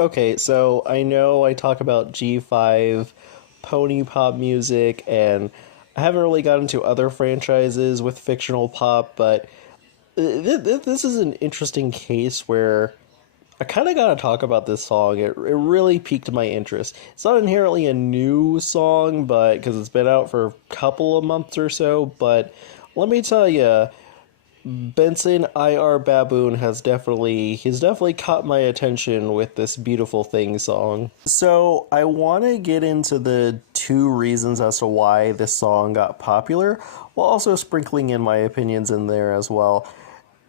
Okay, so I know I talk about G5 pony pop music, and I haven't really got into other franchises with fictional pop, but this is an interesting case where I kind of got to talk about this song. It really piqued my interest. It's not inherently a new song, but because it's been out for a couple of months or so, but let me tell you, Benson IR Baboon he's definitely caught my attention with this Beautiful Thing song. So I want to get into the two reasons as to why this song got popular, while also sprinkling in my opinions in there as well.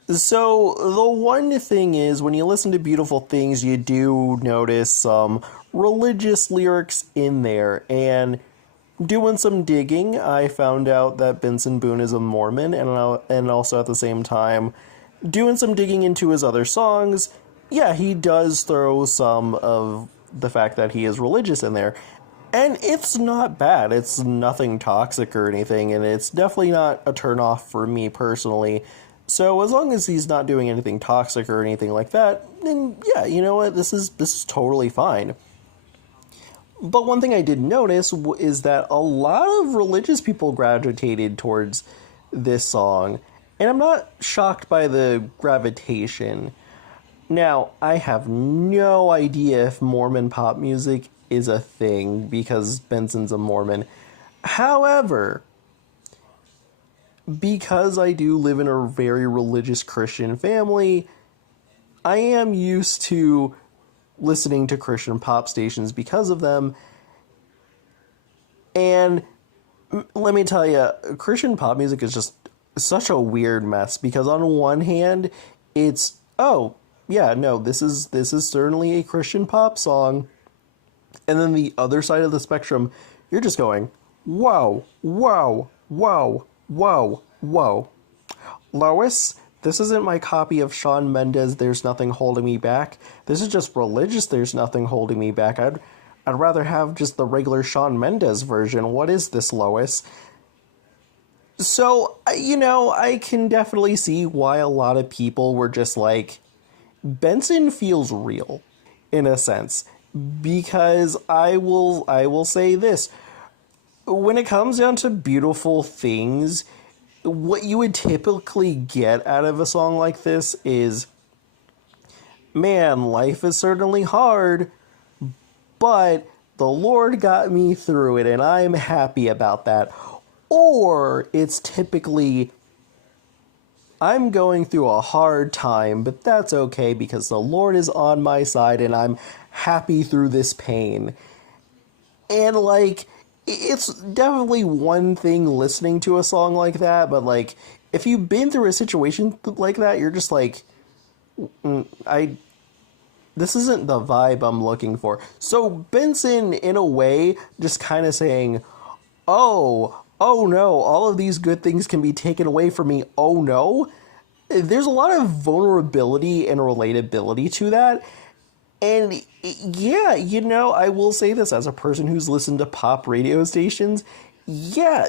So the one thing is, when you listen to Beautiful Things, you do notice some religious lyrics in there, and doing some digging, I found out that Benson Boone is a Mormon, and also at the same time, doing some digging into his other songs, yeah, he does throw some of the fact that he is religious in there. And it's not bad. It's nothing toxic or anything, and it's definitely not a turnoff for me personally. So as long as he's not doing anything toxic or anything like that, then yeah, you know what, this is totally fine. But one thing I did notice is that a lot of religious people gravitated towards this song, and I'm not shocked by the gravitation. Now, I have no idea if Mormon pop music is a thing because Benson's a Mormon. However, because I do live in a very religious Christian family, I am used to listening to Christian pop stations because of them. And let me tell you, Christian pop music is just such a weird mess because on one hand, it's, oh, yeah, no, this is certainly a Christian pop song. And then the other side of the spectrum, you're just going, whoa, whoa, whoa, whoa, whoa. Lois, this isn't my copy of Shawn Mendes' There's Nothing Holding Me Back. This is just religious There's Nothing Holding Me Back. I'd rather have just the regular Shawn Mendes version. What is this, Lois? So, I can definitely see why a lot of people were just like, Benson feels real, in a sense. Because I will say this. When it comes down to Beautiful Things, what you would typically get out of a song like this is, man, life is certainly hard, but the Lord got me through it and I'm happy about that. Or it's typically, I'm going through a hard time, but that's okay because the Lord is on my side and I'm happy through this pain. And like, it's definitely one thing listening to a song like that, but like, if you've been through a situation like that, you're just like, this isn't the vibe I'm looking for. So Benson, in a way, just kind of saying, oh no, all of these good things can be taken away from me, oh no. There's a lot of vulnerability and relatability to that. And yeah, I will say this as a person who's listened to pop radio stations. Yeah,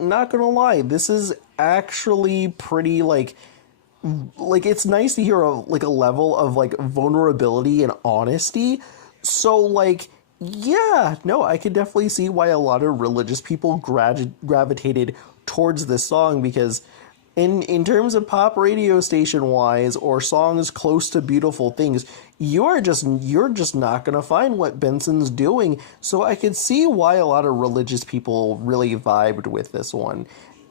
not gonna lie, this is actually pretty like it's nice to hear a level of like vulnerability and honesty. So like, yeah, no, I could definitely see why a lot of religious people gravitated towards this song because in terms of pop radio station wise or songs close to Beautiful Things, you're just not gonna find what Benson's doing. So I could see why a lot of religious people really vibed with this one.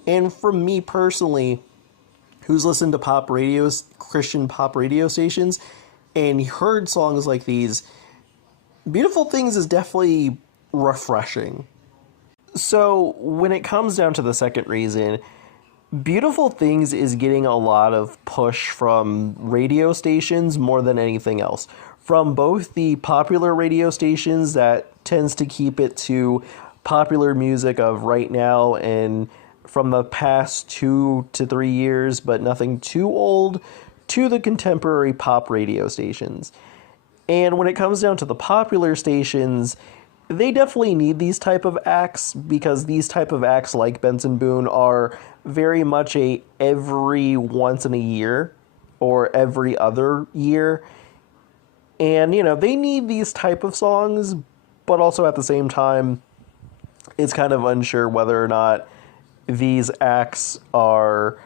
And for me personally, who's listened to Christian pop radio stations and heard songs like these, Beautiful Things is definitely refreshing. So when it comes down to the second reason, Beautiful Things is getting a lot of push from radio stations more than anything else. From both the popular radio stations that tends to keep it to popular music of right now and from the past 2 to 3 years, but nothing too old, to the contemporary pop radio stations. And when it comes down to the popular stations, they definitely need these type of acts because these type of acts like Benson Boone are very much a every once in a year or every other year. And, they need these type of songs, but also at the same time, it's kind of unsure whether or not these acts are,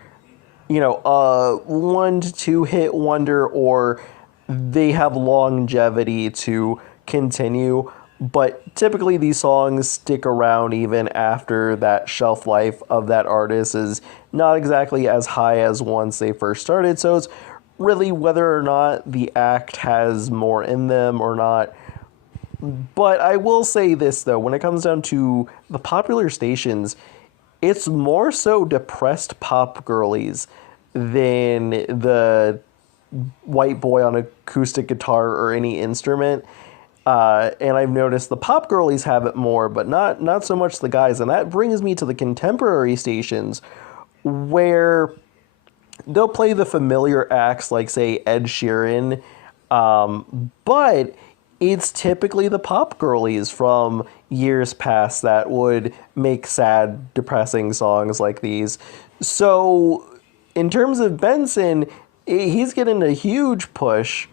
a 1 to 2 hit wonder, or they have longevity to continue. But typically, these songs stick around even after that shelf life of that artist is not exactly as high as once they first started. So it's really whether or not the act has more in them or not. But I will say this, though, when it comes down to the popular stations, it's more so depressed pop girlies than the white boy on acoustic guitar or any instrument. And I've noticed the pop girlies have it more, but not so much the guys. And that brings me to the contemporary stations, where they'll play the familiar acts like, say, Ed Sheeran, but it's typically the pop girlies from years past that would make sad, depressing songs like these. So, in terms of Benson, he's getting a huge push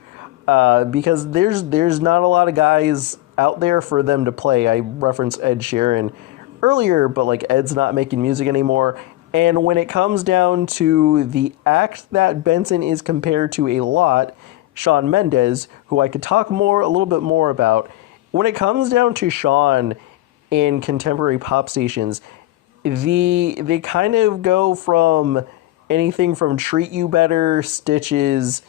because there's not a lot of guys out there for them to play. I referenced Ed Sheeran earlier, but like Ed's not making music anymore. And when it comes down to the act that Benson is compared to a lot, Shawn Mendes, who I could talk a little bit more about, when it comes down to Shawn in contemporary pop stations, they kind of go from anything from Treat You Better, Stitches,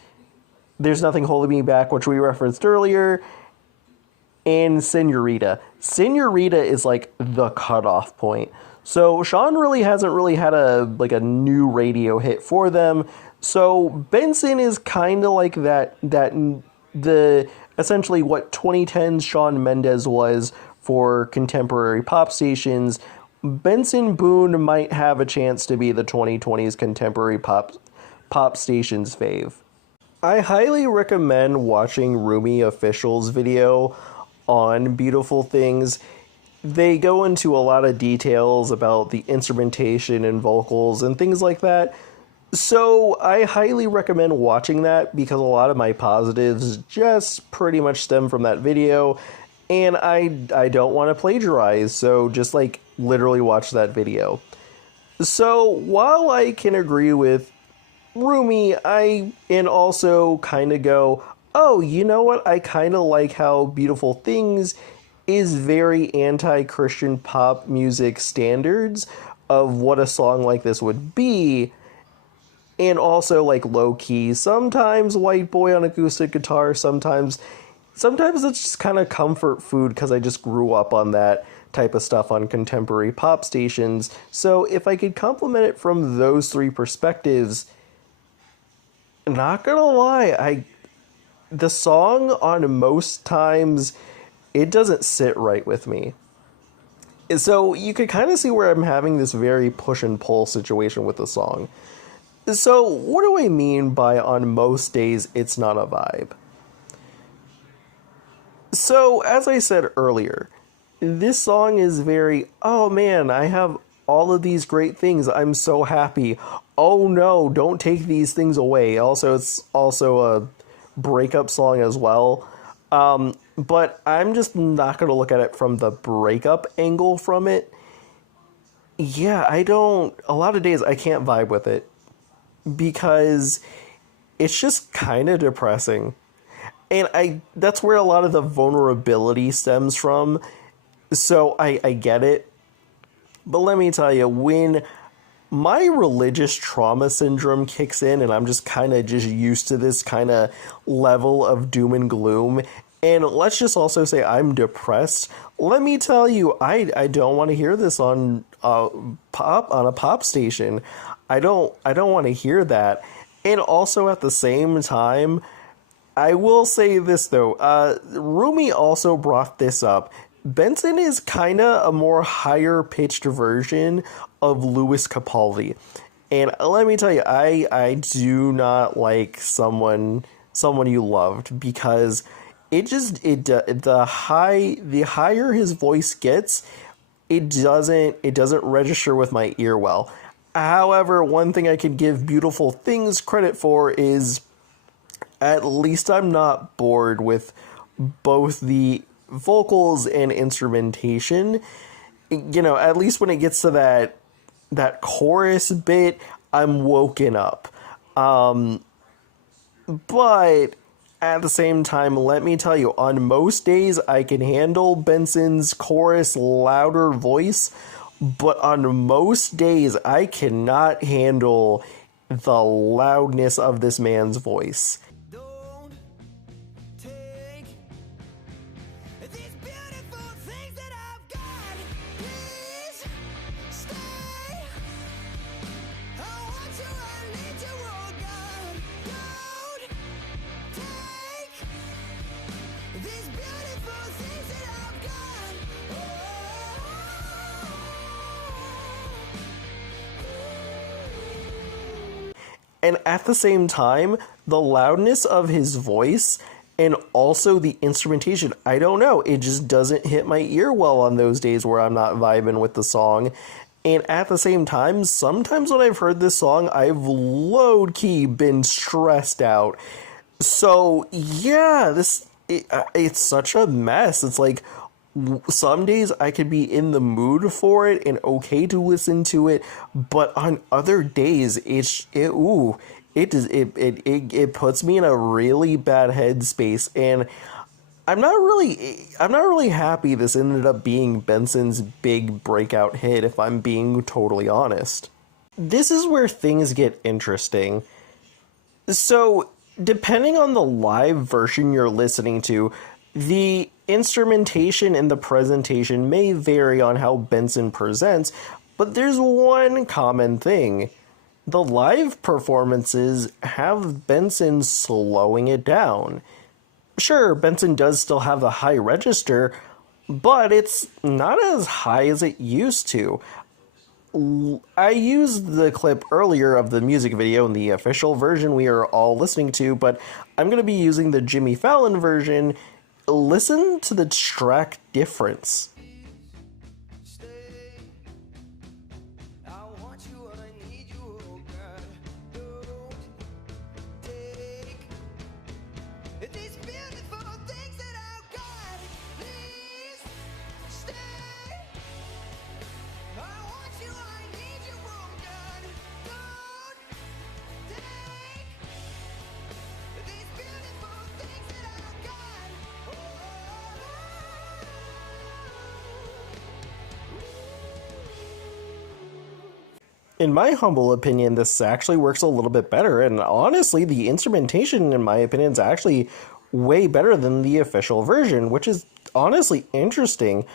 There's Nothing Holding Me Back, which we referenced earlier, and Senorita. Senorita is like the cutoff point. So Shawn really hasn't really had a new radio hit for them. So Benson is kind of like the essentially what 2010's Shawn Mendes was for contemporary pop stations. Benson Boone might have a chance to be the 2020's contemporary pop stations fave. I highly recommend watching Rumi Official's video on Beautiful Things. They go into a lot of details about the instrumentation and vocals and things like that. So I highly recommend watching that because a lot of my positives just pretty much stem from that video, and I don't want to plagiarize, so just literally watch that video. So while I can agree with Rumi, I and also kind of go, oh, you know what? I kind of like how Beautiful Things is very anti-Christian pop music standards of what a song like this would be. And also low-key, sometimes white boy on acoustic guitar, sometimes it's just kind of comfort food because I just grew up on that type of stuff on contemporary pop stations. So if I could compliment it from those three perspectives, not gonna lie, the song on most times, it doesn't sit right with me. So you could kind of see where I'm having this very push and pull situation with the song. So what do I mean by on most days it's not a vibe? So as I said earlier, this song is very, oh man, I have all of these great things. I'm so happy. Oh no, don't take these things away. Also, it's also a breakup song as well. But I'm just not going to look at it from the breakup angle from it. Yeah, a lot of days I can't vibe with it because it's just kind of depressing. And that's where a lot of the vulnerability stems from. So I get it. But let me tell you, when my religious trauma syndrome kicks in and I'm just kind of just used to this kind of level of doom and gloom, and let's just also say I'm depressed, let me tell you, I don't want to hear this on a pop station. I don't want to hear that. And also at the same time, I will say this though, Rumi also brought this up. Benson is kind of a more higher pitched version of Louis Capaldi. And let me tell you, I do not like someone you loved, because the higher his voice gets, it doesn't register with my ear well. However, one thing I could give Beautiful Things credit for is at least I'm not bored with both the vocals and instrumentation. You know, at least when it gets to that chorus bit, I'm woken up. But at the same time, let me tell you, on most days I can handle Benson's chorus louder voice, but on most days I cannot handle the loudness of this man's voice. Don't take these beautiful things that I've got. Please stay. I want you, I need you, oh God. Don't take these beautiful things that I've got. And at the same time, the loudness of his voice and also the instrumentation, I don't know, it just doesn't hit my ear well on those days where I'm not vibing with the song. And at the same time, sometimes when I've heard this song, I've low-key been stressed out. So yeah, it's such a mess. It's like some days I could be in the mood for it and okay to listen to it, but on other days it puts me in a really bad headspace, and I'm not really happy this ended up being Benson's big breakout hit, if I'm being totally honest. This is where things get interesting. So, depending on the live version you're listening to, the instrumentation and the presentation may vary on how Benson presents, but there's one common thing. The live performances have Benson slowing it down. Sure, Benson does still have the high register, but it's not as high as it used to. I used the clip earlier of the music video in the official version we are all listening to, but I'm going to be using the Jimmy Fallon version. Listen to the track difference. Stay. I want you, I need you, oh God. Don't take these beautiful things that I've got. Please stay. I want you, I need you, oh God. Don't take these beautiful things that I've got. In my humble opinion, this actually works a little bit better, and honestly, the instrumentation, in my opinion, is actually way better than the official version, which is honestly interesting.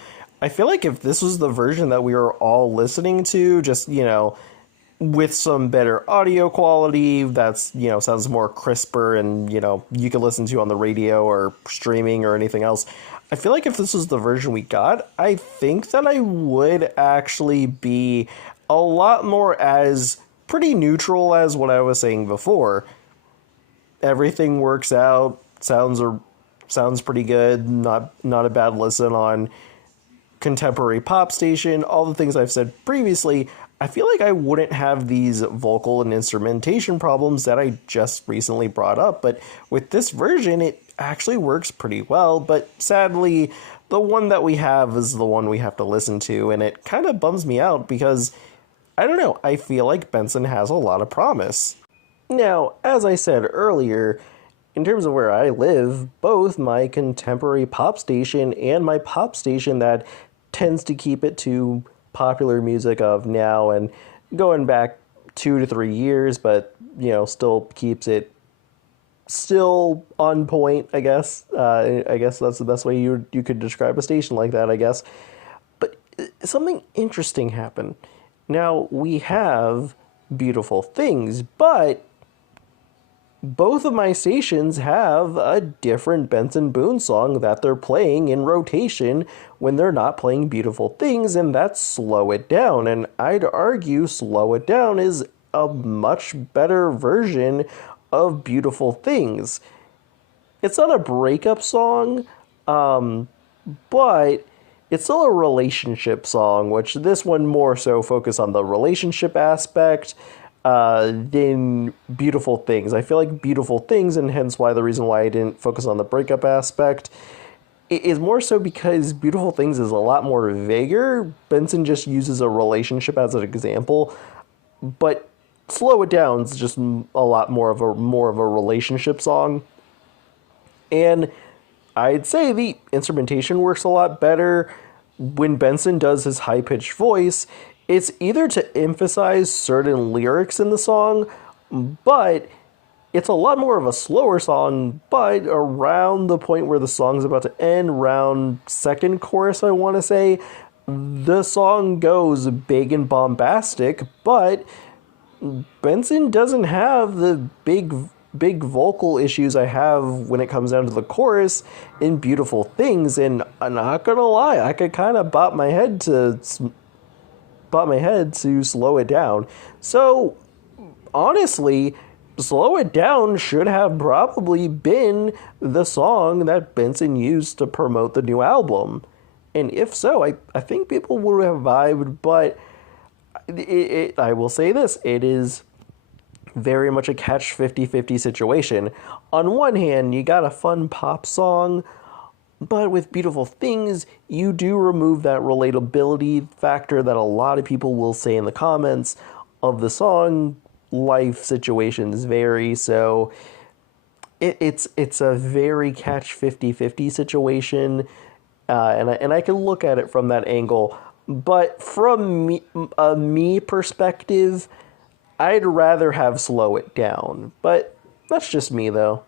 I feel like if this was the version that we were all listening to, just, you know, with some better audio quality, that's, you know, sounds more crisper and, you know, you can listen to on the radio or streaming or anything else. I feel like if this was the version we got, I think that I would actually be a lot more as pretty neutral as what I was saying before. Everything works out, sounds pretty good, not a bad listen on contemporary pop station, all the things I've said previously. I feel like I wouldn't have these vocal and instrumentation problems that I just recently brought up, but with this version, it actually works pretty well, but sadly, the one that we have is the one we have to listen to, and it kind of bums me out because, I don't know, I feel like Benson has a lot of promise. Now, as I said earlier, in terms of where I live, both my contemporary pop station and my pop station that tends to keep it to popular music of now and going back 2 to 3 years, but, you know, still keeps it still on point, I guess. I guess that's the best way you could describe a station like that, I guess. But something interesting happened. Now, we have beautiful things, but both of my stations have a different Benson Boone song that they're playing in rotation when they're not playing beautiful things, and that's Slow It Down. And I'd argue Slow It Down is a much better version of Beautiful Things. It's not a breakup song, but it's still a relationship song, which this one more so focused on the relationship aspect. than Beautiful Things. I feel like Beautiful Things, and hence why the reason why I didn't focus on the breakup aspect, is more so because Beautiful Things is a lot more vaguer. Benson just uses a relationship as an example, but Slow It Down is just a lot more of a relationship song. And I'd say the instrumentation works a lot better when Benson does his high pitched voice. It's either to emphasize certain lyrics in the song, but it's a lot more of a slower song. But around the point where the song's about to end, around second chorus, I want to say, the song goes big and bombastic, but Benson doesn't have the big vocal issues I have when it comes down to the chorus in Beautiful Things. And I'm not gonna lie, I could kind of bop my head to Slow It Down. So honestly, Slow It Down should have probably been the song that Benson used to promote the new album. And if so, I think people would have vibed, but I will say this, it is very much a catch 50-50 situation. On one hand, you got a fun pop song, but with Beautiful Things, you do remove that relatability factor that a lot of people will say in the comments of the song. Life situations vary, so it's a very catch 50-50 situation, and I can look at it from that angle. But from me perspective, I'd rather have Slow It Down. But that's just me, though.